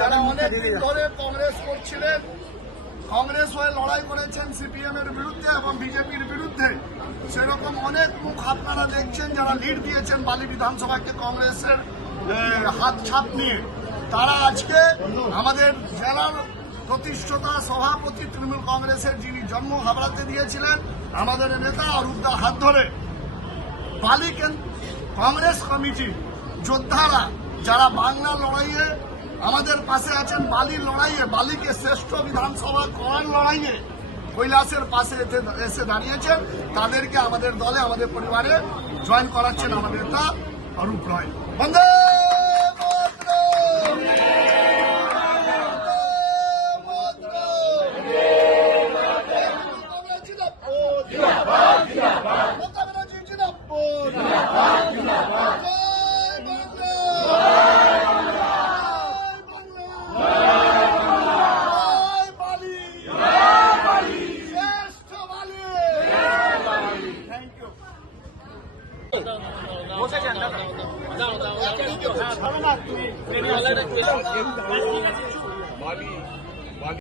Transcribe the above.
যারা অনেকদিন ধরে কংগ্রেস করছিলেন, কংগ্রেস হয়ে লড়াই করেছেন সিপিএম এর বিরুদ্ধে এবং বিজেপির বিরুদ্ধে, সেরকম অনেক মুখ আপনারা দেখছেন যারা লিড দিয়েছেন বালি বিধানসভাকে কংগ্রেসের হাত ছাপ নিয়ে। তারা আজকে আমাদের জেলার প্রতিষ্ঠাতা সভাপতি তৃণমূল কংগ্রেসের যিনি জন্ম হাবড়াতে দিয়েছিলেন, আমাদের নেতা অরূপদার হাত ধরে বালি কংগ্রেস কমিটি যোদ্ধারা যারা বাংলা লড়াইয়ে আমাদের পাশে আছেন, বালির লড়াইয়ে, বালিকে শ্রেষ্ঠ বিধানসভা করার লড়াইয়ে কৈলাসের পাশে এসে দাঁড়িয়েছেন, তাদেরকে আমাদের দলে, আমাদের পরিবারে জয়েন করাচ্ছেন আমাদের নেতা অরূপ রায়। বন্দে মালি